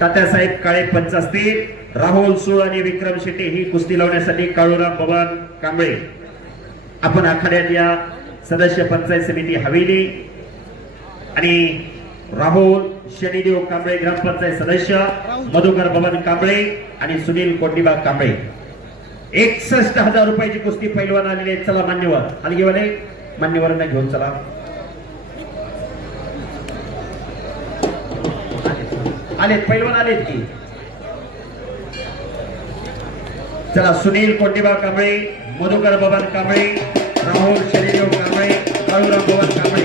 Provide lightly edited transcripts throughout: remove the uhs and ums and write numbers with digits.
तात्यासाहेब काळे पंच असतील. राहुल सूळ आणि विक्रम शेट्टी ही कुस्ती लावण्यासाठी काळूराम बबन कांबळे आपण आखाड्यात या सदस्य पंचायत समिती हवेली आणि राहुल शनिदेव कांबळे ग्रामपंचायत सदस्य मधुकर बबन कांबळे आणि सुनील कोंडिबा कांबळे 61,000 रुपयाची कुस्ती पैलवान आलेले आहेत. चला मान्यवर हलगेवाले मान्यवरांना घेऊन चला. आलेत पैलवान आलेत की चला. सुनील कोंडिबा कांबळे मधुकर बबन कांबळे राहुल शनिदेव कांबळे काळूराम बबन कांबळे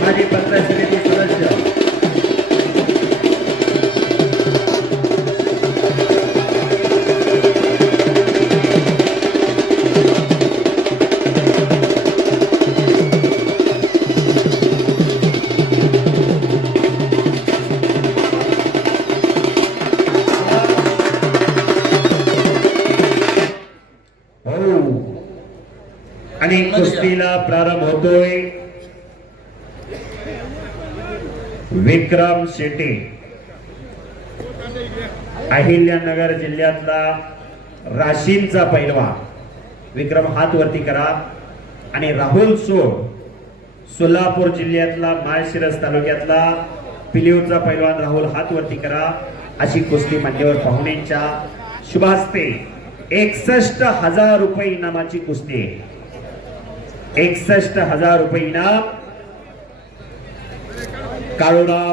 माजी पंचायत समिती सदस्य आणि कुस्तीला प्रारंभ होतोय. विक्रम शेट्टी अहिल्यानगर जिल्ह्यातला राशींचा पैलवान. विक्रम हात वरती करा. आणि राहुल सूळ सोलापूर जिल्ह्यातला माळशिरस तालुक्यातला पिलीवचा पैलवान. राहुल हात वरती करा. अशी कुस्ती मान्यवर पाहुण्यांच्या शुभास्ते 61,000 रुपये इनामाची कुस्ती. 61,000 रुपये इनाम. काळूराम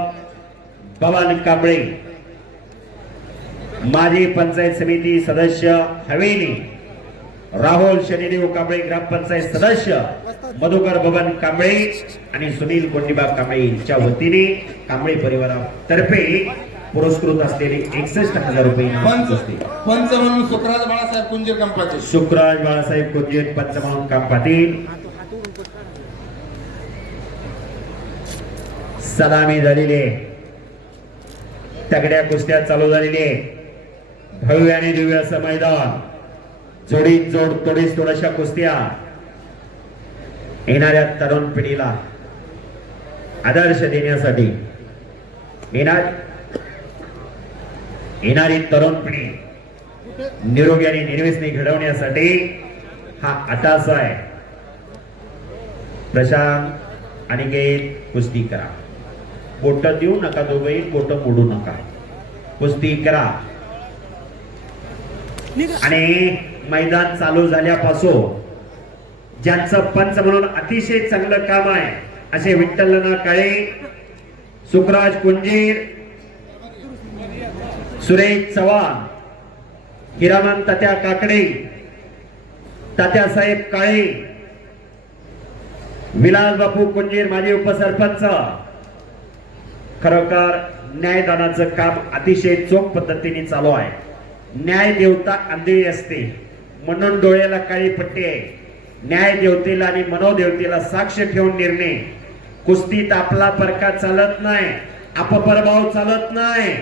बबन कांबळे माजी पंचायत समिती सदस्य हवेली, राहुल शनिदेव कांबळे ग्रामपंचायत सदस्य मधुकर बबन कांबळे आणि सुनील कोंडिबा कांबळे यांच्या वतीने कांबळे परिवारातर्फे पुरस्कृत असलेले 61,000 रुपये पंच म्हणून सुखराज बाळासाहेब कुंजीर काम पाटील. सुखराज बाळासाहेब कुंजीर पंच म्हणून काम पाटील. सलामी झालेली आहे. तगड्या कुस्त्या चालू झालेली आहे. भव्य आणि दिव्य असं मैदान. जोडीत जोड तोडीस तोडशा कुस्त्या. येणाऱ्या तरुण पिढीला आदर्श देण्यासाठी येणारी तरुण पिढी निरोगी आणि निर्व्यसनी घडवण्यासाठी हा अटास आहे. प्रशांत अनिकेत कुस्ती करा. बोट देऊ नका दोघे, बोट मोडू नका. कुस्ती करा. आणि मैदान चालू झाल्यापासून ज्यांचं पंच म्हणून अतिशय चांगलं काम आहे असे विठ्ठलनाथ काळे, सुखराज कुंजीर, सुरेश चव्हाण, हिरामन तात्या काकडे, तात्यासाहेब काळे, विलास बापू कुंजीर माजी उपसरपंच. खरोखर न्यायदानाचं काम अतिशय चोख पद्धतीने चालू आहे. न्याय देवता आंधळी असते म्हणून डोळ्याला काळी पट्टी आहे. न्याय देवतेला आणि मनोदेवतेला साक्ष ठेवून निर्णय. कुस्तीत आपला परका चालत नाही, अपप्रभाव चालत नाही.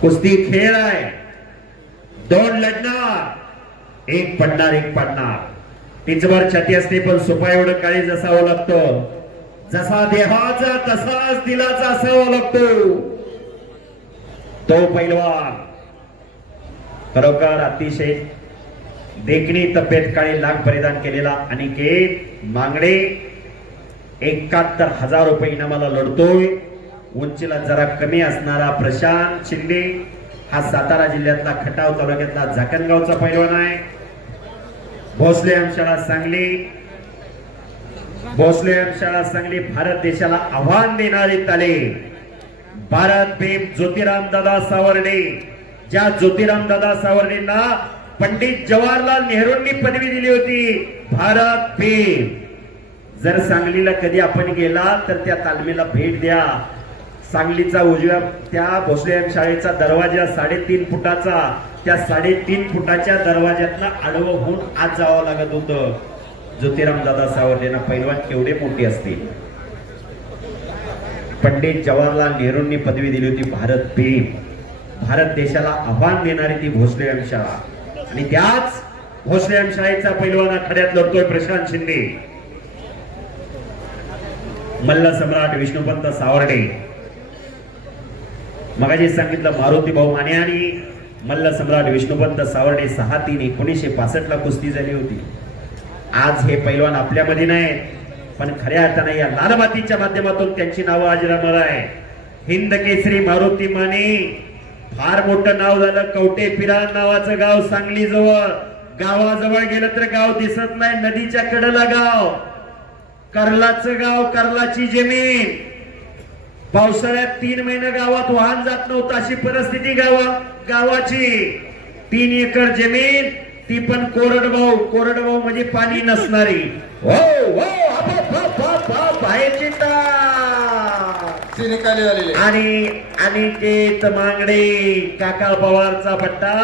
कुस्ती खेळ आहे. दोन लढणार, एक पडणार एक पडणार. तिचभर छाती असते पण सोपा एवढं काळी असावं लागतं. जसा देहाचा तसाच दिलाचा असावा लागतो. तो पैलवान खरोखर अतिशय देखणी तब्येत काळी लाख परिधान केलेला अनिकेत मांगडे 71,000 रुपये इनामाला लढतोय. उंचीला जरा कमी असणारा प्रशांत शिंदे हा सातारा जिल्ह्यातला खटाव तालुक्यातला झाकणगावचा पैलवान आहे. भोसले शाळा सांगली भारत देशाला आव्हान देणारे ताले. भारत भीम ज्योतिराम दादा सावर्डे. ज्या ज्योतिराम दादा सावर्डेंना पंडित जवाहरलाल नेहरूंनी पदवी दिली होती भारत भीम. जर सांगलीला कधी आपण गेला तर त्या तालमीला भेट द्या. सांगलीचा उजव्या त्या भोसले शाळेचा दरवाजा 3.5 फुटाचा. त्या 3.5 फुटाच्या दरवाज्यातनं आडवं होऊन आत जावं लागत होतं. ज्योतिराम दादा सावर्डेंना पैलवान केवढे मोठे असतील. पंडित जवाहरलाल नेहरूंनी पदवी दिली होती भारत भीम. भारत देशाला आव्हान देणारी ती भोसले शाळा. आणि त्याच भोसले शाळेचा पैलवान आखाड्यात लढतोय प्रशांत शिंदे. मल्ल सम्राट विष्णुपंत सावर्डे मगाशी सांगितलं मारुती भाऊ माने आणि मल्ल सम्राट विष्णुपंत सावर्डे 6-3-1965 ला कुस्ती झाली होती. आज हे पैलवान आपल्यामध्ये नाहीत, पण खऱ्या अर्थाने या लालबातीच्या माध्यमातून त्यांची नावं आज रमणार आहे. हिंद केसरी मारुती माने, फार मोठं नाव झालं. कवटे पिराण नावाचं गाव सांगली जवळ, गावाजवळ गेलं तर गाव दिसत नाही, नदीच्या कडेला गाव, कर्लाचं गाव, कर्लाची जमीन. पावसाळ्यात 3 महिने गावात वाहन जात नव्हतं, अशी परिस्थिती गावाची. 3 एकर जमीन, ती पण कोरडभाऊ म्हणजे पाणी नसणारी. हो हो बाहेर चिंता ते निकाली झालेले आणि ते मांगडे काका पवारचा पट्टा